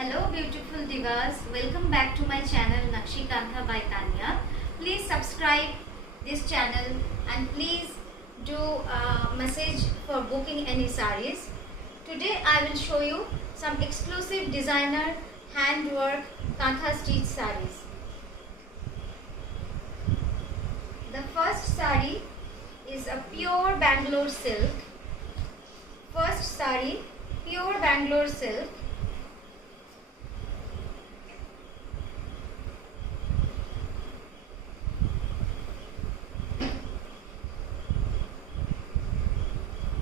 Hello beautiful divas, welcome back to my channel Nakshi Kantha by Tanya. Please subscribe this channel and please do message for booking any sarees. Today I will show you some exclusive designer handwork Kantha stitch sarees. The first saree is a pure Bangalore silk. First saree, pure Bangalore silk.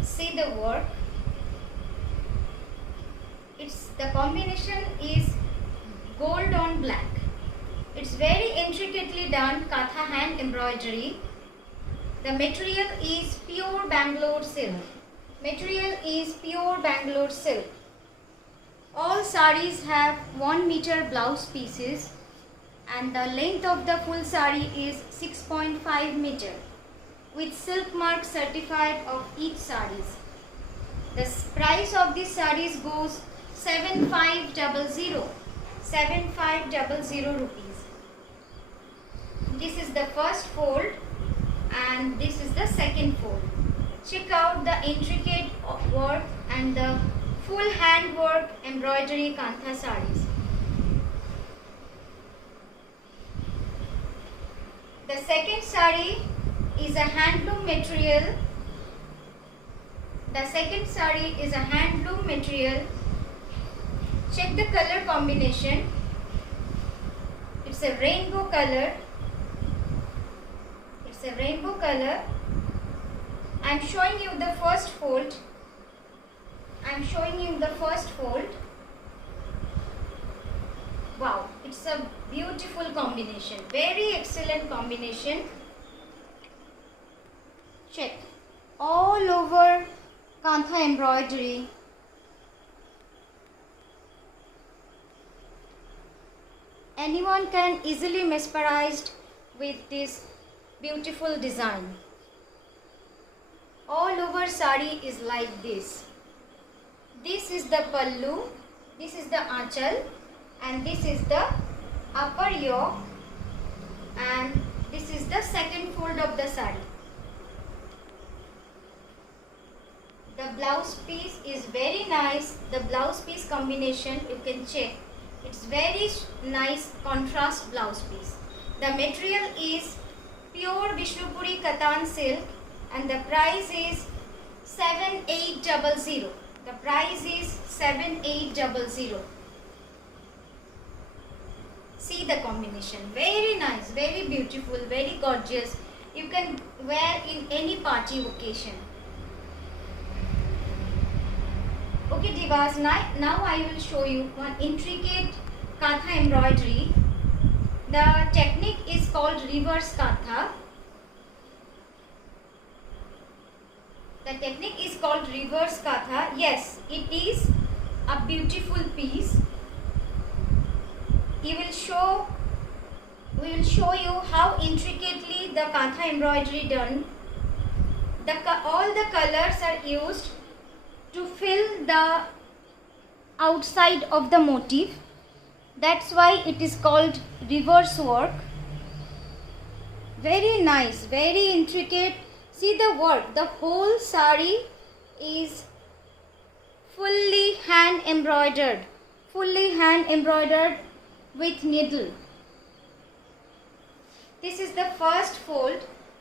See the work. The combination is gold on black. It's very intricately done Katha hand embroidery. The material is pure Bangalore silk. All sarees have 1 meter blouse pieces and the length of the full saree is 6.5 meter with silk mark certified of each sarees. The price of this sarees goes 7500 rupees. This is the first fold and this is the second fold. Check out the intricate work and the full handwork embroidery Kantha sarees. The second saree is a handloom material. Check the color combination. It's a rainbow color. I'm showing you the first fold. Wow, it's a beautiful combination. Very excellent combination. Check. All over Kantha embroidery. Anyone can easily mesmerized with this beautiful design. All over saree is like this. This is the pallu, this is the aanchal, and this is the upper yoke, and this is the second fold of the saree. The blouse piece is very nice. The blouse piece combination you can check. It's very nice contrast blouse piece. The material is pure Vishnupuri Katan silk and the price is 7800. See the combination. Very nice, very beautiful, very gorgeous. You can wear in any party occasion. Okay divas, now I will show you one intricate Kantha embroidery. The technique is called reverse Kantha. Yes, it is a beautiful piece. We will show you how intricately the Kantha embroidery done. All the colors are used to fill the outside of the motif. That's why it is called reverse work. Very nice, very intricate. See the work. The whole saree is fully hand embroidered with needle. This is the first fold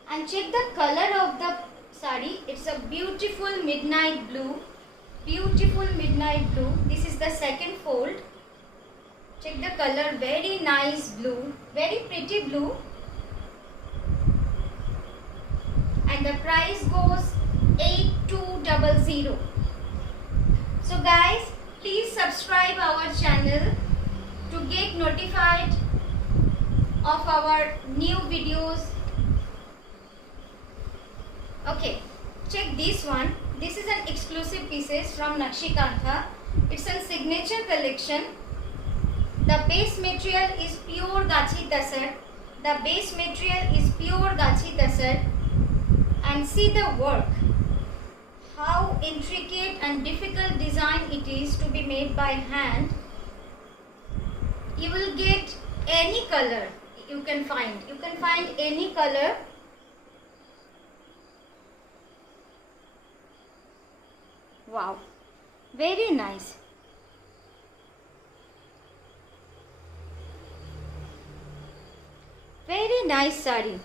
and check the color of the saree. It's a beautiful midnight blue. This is the second fold. Check the color, very nice blue, very pretty blue. And the price goes 8200. So guys, please subscribe our channel to get notified of our new videos. Okay, check this one. This is an exclusive pieces from Nakshi Kantha. It's a signature collection. The base material is pure Gachi Tasar. And see the work. How intricate and difficult design it is to be made by hand. You will get any color you can find. You can find any color. Wow, very nice. Very nice sari.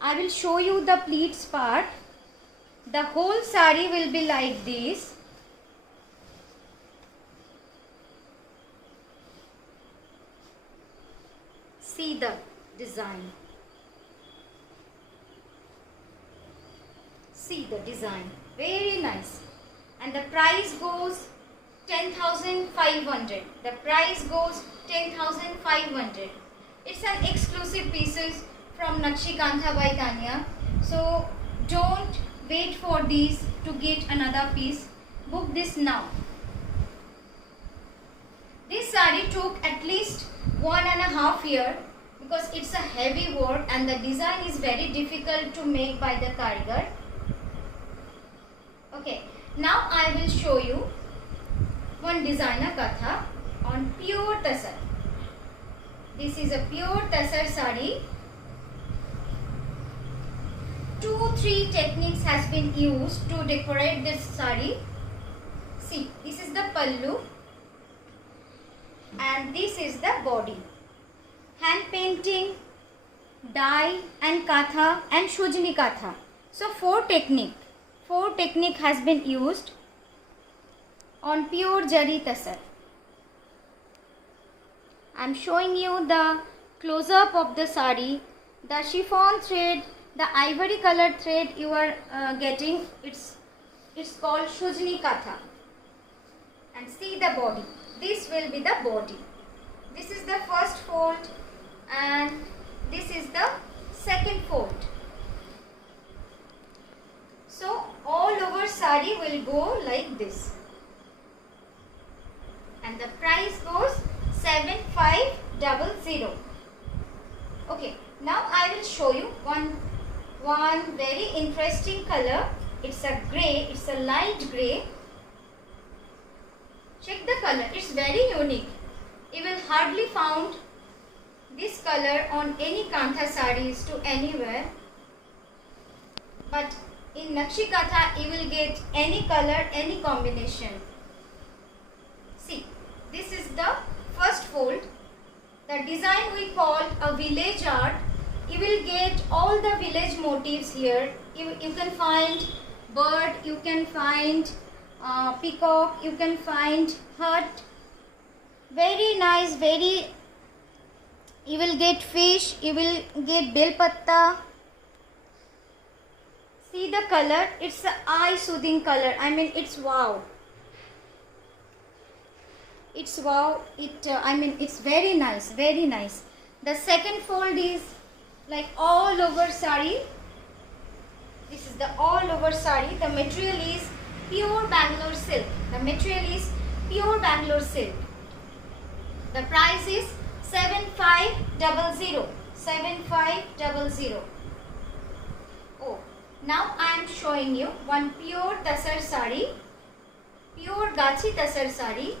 I will show you the pleats part. The whole sari will be like this. See the design. See the design. Very nice. And the price goes 10,500. The price goes 10,500. It's an exclusive pieces from Nakshikantha by Tanya. So don't wait for these to get another piece. Book this now. This sari took at least 1.5 years because it's a heavy work and the design is very difficult to make by the karigar. Okay, now I will show you one designer katha on pure tasar. This is a pure tasar sari. 2-3 techniques has been used to decorate this sari. See, this is the pallu and this is the body. Hand painting, dye and katha and shujni katha. So 4 technique has been used on pure jari tasar. I am showing you the close-up of the sari. The chiffon thread, the ivory colored thread you are getting, it's called shujni katha. And see the body. This will be the body. This is the first fold and this is the second fold. So all over sari will go like this. And the price goes 7,500. Okay, now I will show you one very interesting color. It's a grey, it's a light grey. Check the color, it's very unique. You will hardly found this color on any kantha sarees to anywhere. But in Nakshikantha you will get any color, any combination. See, this is the first fold. The design we call a village art. You will get all the village motifs here. You can find bird, you can find peacock, you can find hut. Very nice, you will get fish, you will get bel patta. See the color, it's an eye soothing color. I mean, it's wow. It's wow. It's very nice, very nice. The second fold is like all over sari. This is the all over sari. The material is pure Bangalore silk. The material is pure Bangalore silk. The price is 7,500. 7,500. Oh, now I am showing you one pure tasar sari. Pure Gachi tasar sari.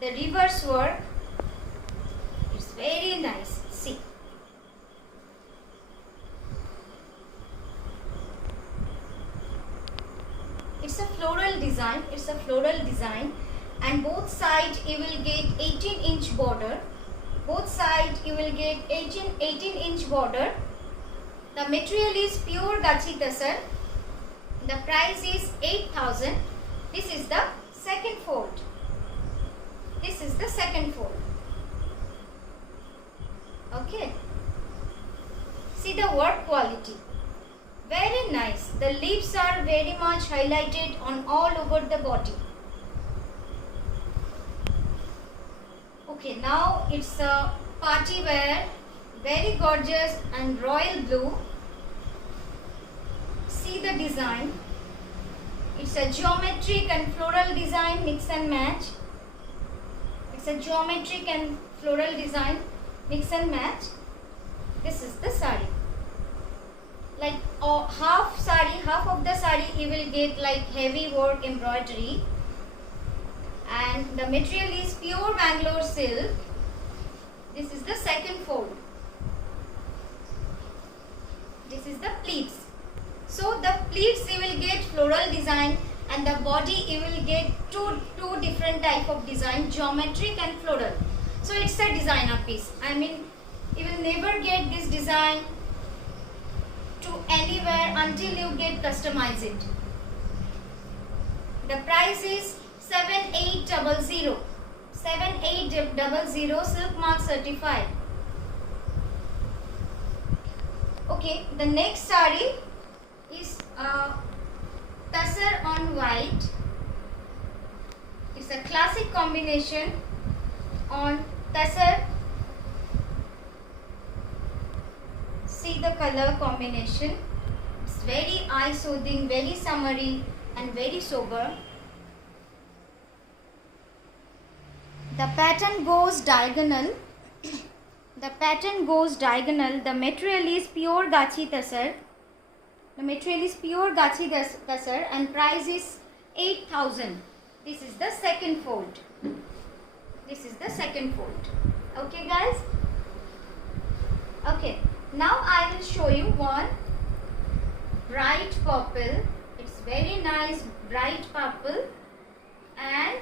The reverse work. It's very nice. See. It's a floral design. It's a floral design. And both sides you will get 18-inch border. Both sides you will get 18-inch border. The material is pure Gachi tasar. The price is 8,000. This is the second fold. This is the second fold. Okay. See the work quality. Very nice. The leaves are very much highlighted on all over the body. Okay, now it's a party wear. Very gorgeous and royal blue. See the design. It's a geometric and floral design mix and match. It's a geometric and floral design mix and match. This is the sari. Like half of the sari you will get like heavy work embroidery. And the material is pure Bangalore silk. This is the second fold. This is the pleats. So the pleats you will get floral design, and the body you will get two different type of design, geometric and floral. So it's a designer piece. I mean, you will never get this design to anywhere until you get customize it. The price is 7800. 7800, silk mark certified. Okay, the next saree is tussar on white. It's a classic combination on tussar. See the color combination. It's very eye soothing, very summery and very sober. The pattern goes diagonal. The pattern goes diagonal. The material is pure Gachi tussar. The material is pure Gachi tussar and price is 8,000. This is the second fold. This is the second fold. Okay guys? Okay. Now I will show you one bright purple. It's very nice bright purple, and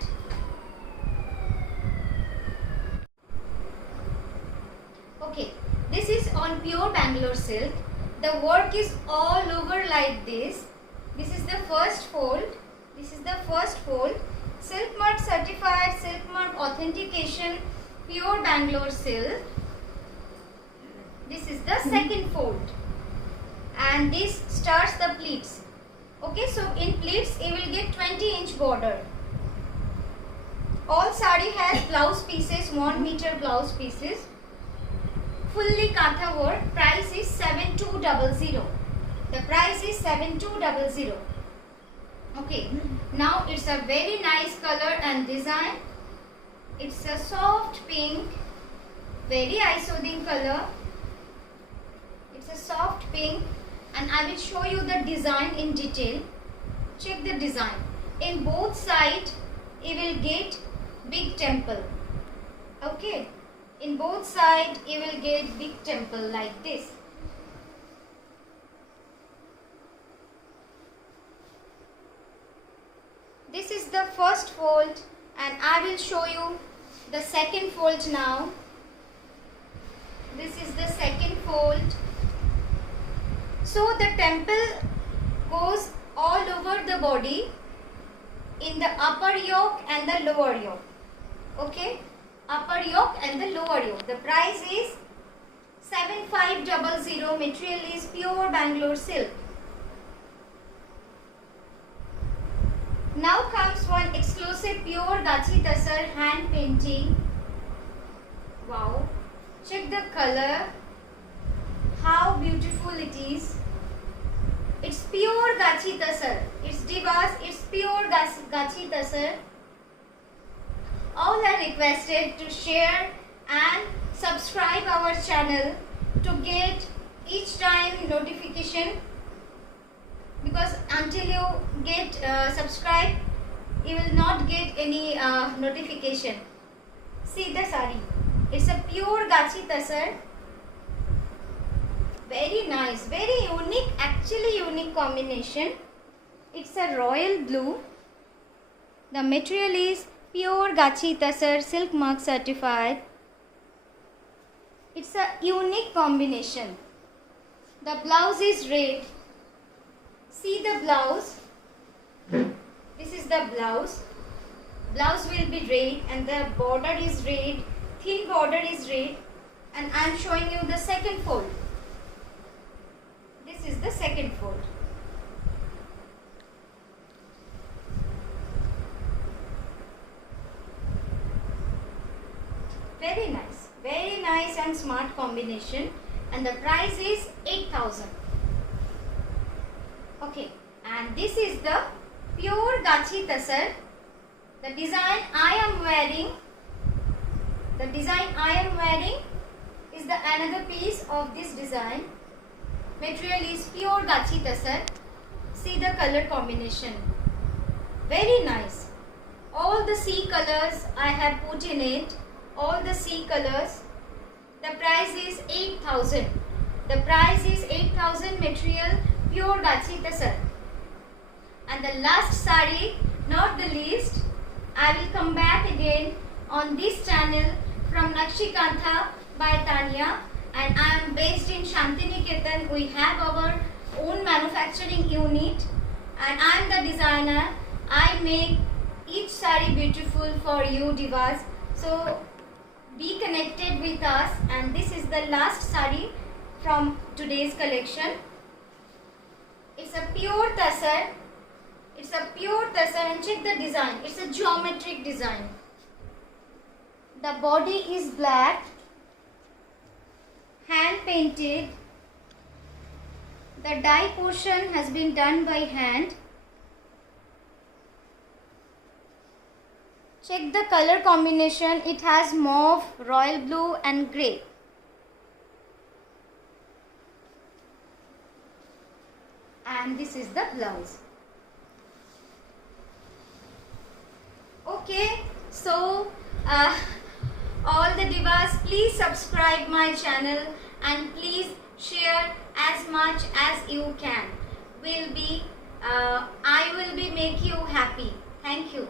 okay, this is on pure Bangalore silk. The work is all over like this. This is the first fold. This is the first fold. Silk mark certified, silk mark authentication, pure Bangalore silk. This is the second fold, and this starts the pleats. Okay, so in pleats you will get 20-inch border. All saree has blouse pieces, 1 meter blouse pieces. Fully kantha work. Price is 7200. The price is 7200. Okay, now it's a very nice color and design. It's a soft pink, very eye soothing color. It's a soft pink, and I will show you the design in detail. Check the design. In both sides you will get big temple. Okay, in both sides you will get big temple like this. This is the first fold, and I will show you the second fold now. This is the second fold. So the temple goes all over the body in the upper yoke and the lower yoke. Okay, upper yoke and the lower yoke. The price is 7500. Material is pure Bangalore silk. Now comes one exclusive pure Gachi tussar hand painting. Wow, check the color, how beautiful it is. It's pure Gachi tussar. It's divas, it's pure Gachi tussar. All are requested to share and subscribe our channel to get each time notification, because until you get subscribe you will not get any notification. See the saree. It's a pure Gachi tussar. Very nice, very unique, actually unique combination. It's a royal blue. The material is pure Gachi tussar, silk mark certified. It's a unique combination. The blouse is red. See the blouse. This is the blouse. Blouse will be red and the border is red. Thin border is red. And I am showing you the second fold. This is the second fold. Very nice and smart combination, and the price is 8,000. Okay, and this is the pure Gachi tussar. The design I am wearing is the another piece of this design. Material is pure Gachi tussar. See the color combination. Very nice. All the sea colors I have put in it. All the sea colors. The price is 8,000. The price is 8,000 material pure Gachi Tasar. And the last sari, not the least, I will come back again on this channel from Nakshikantha by Tanya, and I am based in Shantiniketan. We have our own manufacturing unit and I am the designer. I make each sari beautiful for you divas. So be connected with us, and this is the last sari from today's collection. It's a pure tasar. It's a pure tasar, and check the design. It's a geometric design. The body is black, hand painted. The dye portion has been done by hand. Check the color combination. It has mauve, royal blue and grey. And this is the blouse. Okay, so all the divas, please subscribe my channel and please share as much as you can. I will be make you happy. Thank you.